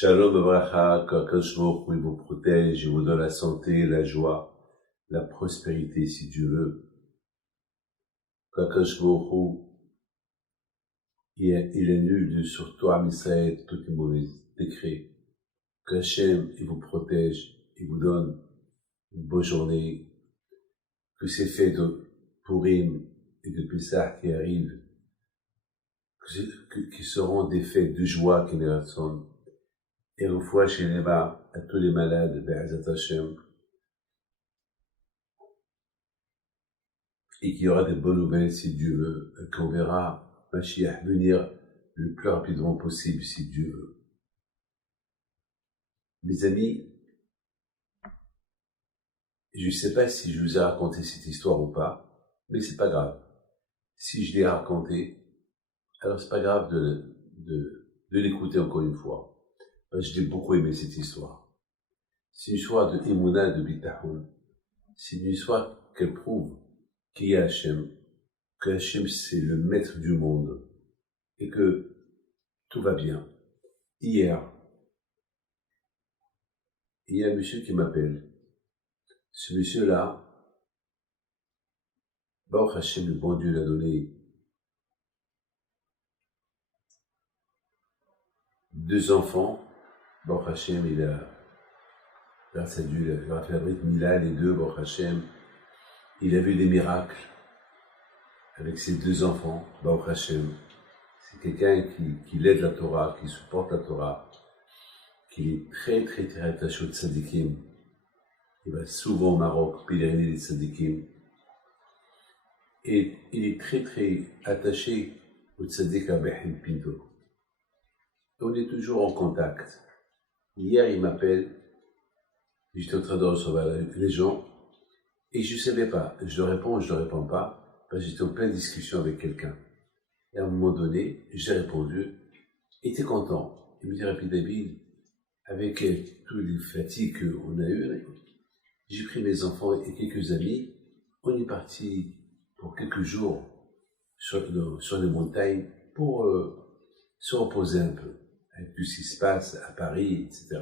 Shalom Abraha, qu'Akadosh Baruch Hu il vous protège, il vous donne la santé, la joie, la prospérité si Dieu veut. Qu'Akadosh Baruch Hu il annule sur toi, Am Israël, tous les mauvais décrets. Qu'Hachem il vous protège, il vous donne une bonne journée. Que ces fêtes de Purim et de Pessah qui arrivent, qui seront des fêtes de joie qui ne sont. Et une fois chez Neba, à tous les malades, Be'ezat Hashem, et qu'il y aura des bonnes nouvelles si Dieu veut, et qu'on verra Mashiach venir le plus rapidement possible si Dieu veut. Mes amis, je ne sais pas si je vous ai raconté cette histoire ou pas, mais c'est pas grave. Si je l'ai raconté, alors c'est pas grave de l'écouter encore une fois. Parce que j'ai beaucoup aimé cette histoire. C'est une histoire de Emouna, de Bitahun. C'est une histoire qu'elle prouve qu'il y a Hachem, que Hachem c'est le maître du monde, et que tout va bien. Hier, il y a un monsieur qui m'appelle. Ce monsieur-là, Baruch Hachem, le bon Dieu l'a donné 2 enfants. Baruch Hachem, il a, grâce à Dieu, il a fait la Brit Mila, les 2, Baruch Hachem. Il a vu des miracles avec ses 2 enfants, Baruch Hachem. C'est quelqu'un qui aide la Torah, qui supporte la Torah, qui est très très très attaché aux tzadikim. Il va souvent au Maroc pèleriner les tzadikim. Et il est très très attaché au tzadik Abraham Pinto. On est toujours en contact. Hier, il m'appelle, j'étais en train de recevoir les gens, et je ne savais pas, je le réponds pas, parce que j'étais en pleine discussion avec quelqu'un. Et à un moment donné, j'ai répondu, il était content. Il me dit, Rabbi David, avec toutes les fatigues qu'on a eues, j'ai pris mes enfants et quelques amis, on est parti pour quelques jours sur les montagnes pour se reposer un peu, avec tout ce qui se passe à Paris, etc.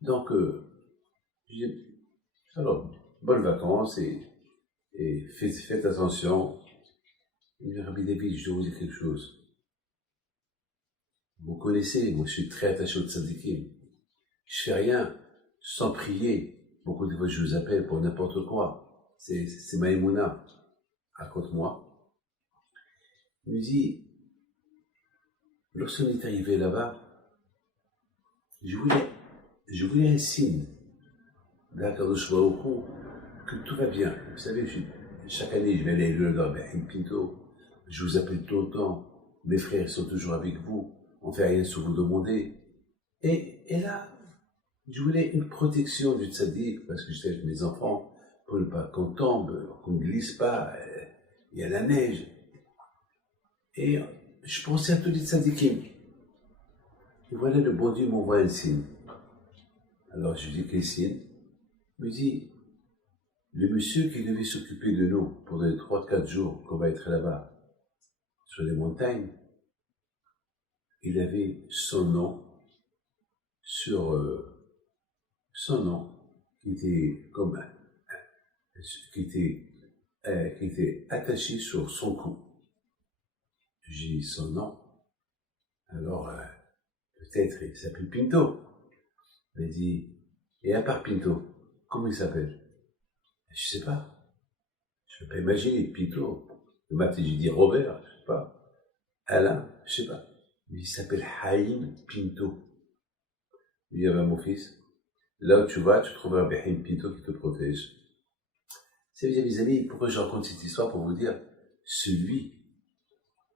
Donc, je dis, alors, bonnes vacances et faites attention. Il me dit, Rabbi David, je dois vous dire quelque chose. Vous connaissez, moi je suis très attaché au tzadikim. Je fais rien sans prier. Beaucoup de fois je vous appelle pour n'importe quoi. C'est ma émouna. Raconte-moi. Il me dit, lorsqu'on est arrivé là-bas, je voulais un signe d'Akadosh Baruch Hu que tout va bien. Vous savez, chaque année je vais aller le Abraham Pinto. Je vous appelle tout le temps. Mes frères sont toujours avec vous. On ne fait rien sans vous demander. Et là, je voulais une protection du tzaddik, parce que j'étais avec mes enfants, pour ne pas qu'on tombe, qu'on ne glisse pas, il y a la neige. Et je pensais à tous les tzaddikim. Et voilà, le bon Dieu m'envoie un signe. Alors je lui dis, quel signe? Il me dit, le monsieur qui devait s'occuper de nous pendant les 3-4 jours qu'on va être là-bas, sur les montagnes, il avait son nom sur son nom qui était comme qui était attaché sur son cou. J'ai dit son nom. Alors peut-être il s'appelle Pinto. Il m'a dit, et à part Pinto, comment il s'appelle? Je sais pas. Je ne peux pas imaginer Pinto. Le matin j'ai dit Robert, je sais pas. Alain, je sais pas. Il s'appelle Haïm Pinto. Il y avait mon fils. Là où tu vas, tu trouveras Haïm Pinto qui te protège. C'est bien, mes amis, pourquoi je raconte cette histoire? Pour vous dire, celui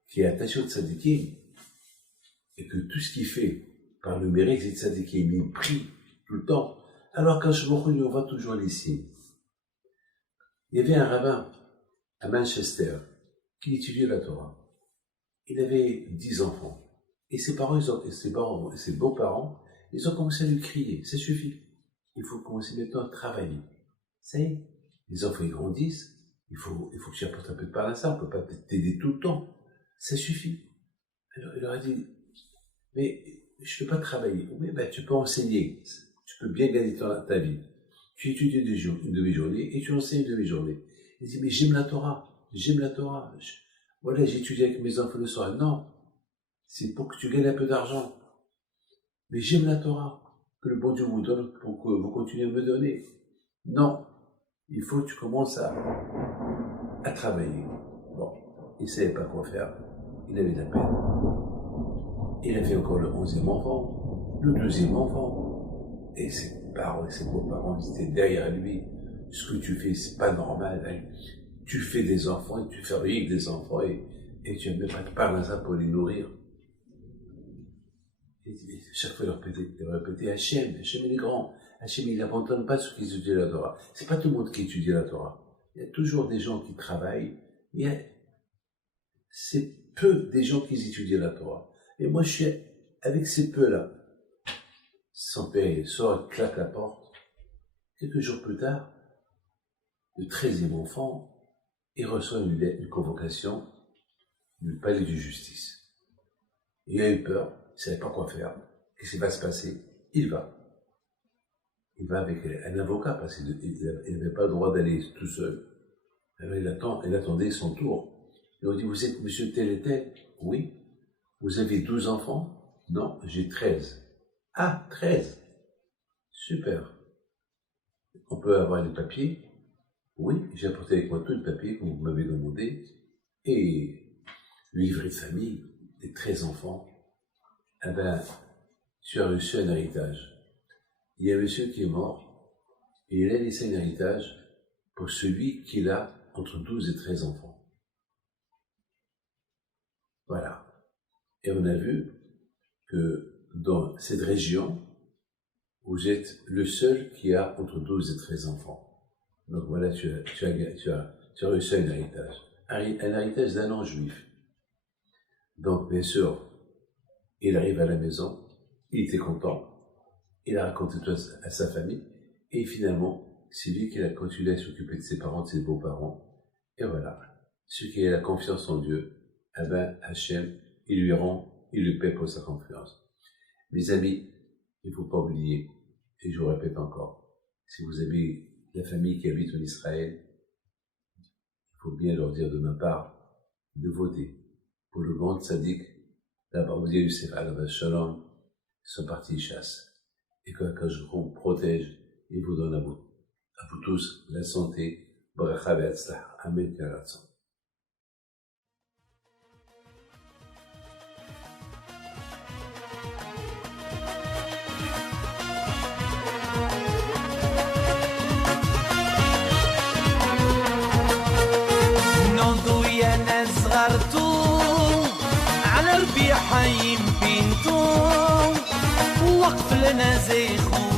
qui est attaché au tzadikim, et que tout ce qu'il fait par le mérite des tzadikim, il prie tout le temps. Alors quand je me lui envoie toujours les signes. Il y avait un rabbin à Manchester qui étudiait la Torah. Il avait 10 enfants. Et ses beaux-parents, ils ont commencé à lui crier, ça suffit. Il faut commencer maintenant à travailler. Ça y est, les enfants ils grandissent, il faut que tu apportes un peu de pain à ça, on ne peut pas t'aider tout le temps. Ça suffit. Alors il leur a dit, mais je ne peux pas travailler. Oui, ben, tu peux enseigner. Tu peux bien gagner ta vie. Tu étudies une demi-journée et tu enseignes une demi-journée. Il dit, mais j'aime la Torah. J'aime la Torah. Voilà, j'étudie avec mes enfants le soir. Non. C'est pour que tu gagnes un peu d'argent. Mais j'aime la Torah. Que le bon Dieu vous donne pour que vous continuez à me donner. Non. Il faut que tu commences à travailler. Bon. Il ne savait pas quoi faire. Il avait de la peine. Il avait encore le 11e enfant, le 2e enfant. Et ses parents et ses beaux-parents étaient derrière lui. Ce que tu fais, c'est pas normal. Hein. Tu fais des enfants et tu fais rien avec des enfants et tu n'as même pas de part à ça pour les nourrir. Et chaque fois, il répétait Hachem, Hachem il est grand. Hachem il n'abandonne pas ceux qui étudient la Torah. C'est pas tout le monde qui étudie la Torah. Il y a toujours des gens qui travaillent, mais c'est peu des gens qui étudient la Torah. Et moi, je suis avec ces peu-là. Son père sort, claque la porte. Quelques jours plus tard, le 13e enfant, il reçoit une convocation du palais de justice. Il a eu peur, il ne savait pas quoi faire. Qu'est-ce qui va se passer? Il va. Il va avec un avocat parce qu'il n'avait pas le droit d'aller tout seul. Alors il attendait son tour. Et on dit, vous êtes monsieur tel et tel? Oui. Vous avez 12 enfants? Non, j'ai 13. Ah, 13. Super. On peut avoir les papiers? Oui, j'ai apporté avec moi tous les papiers que vous m'avez demandé. Et le livret de famille, des 13 enfants. Eh ben, tu as reçu un héritage. Il y a un monsieur qui est mort, et il a laissé un héritage pour celui qui a entre 12 et 13 enfants. Voilà. Et on a vu que dans cette région, vous êtes le seul qui a entre 12 et 13 enfants. Donc voilà, tu as reçu un héritage. Un héritage d'un non-juif. Donc bien sûr, il arrive à la maison, il était content, il a raconté tout à sa famille, et finalement, c'est lui qui a continué à s'occuper de ses parents, de ses beaux-parents. Et voilà, celui qui a la confiance en Dieu, eh ben, Hachem, il lui paie pour sa confiance. Mes amis, il ne faut pas oublier, et je vous répète encore, si vous avez la famille qui habite en Israël, il faut bien leur dire de ma part de voter pour le grand tzaddik, là-bas, vous avez Youssef Alav Shalom, son parti chasse. Et que je vous protège et vous donne à vous tous la santé. Bracha ve'atzlach. Amen. Karatzon. على ربيع حي بينتو وقف لنا زي خو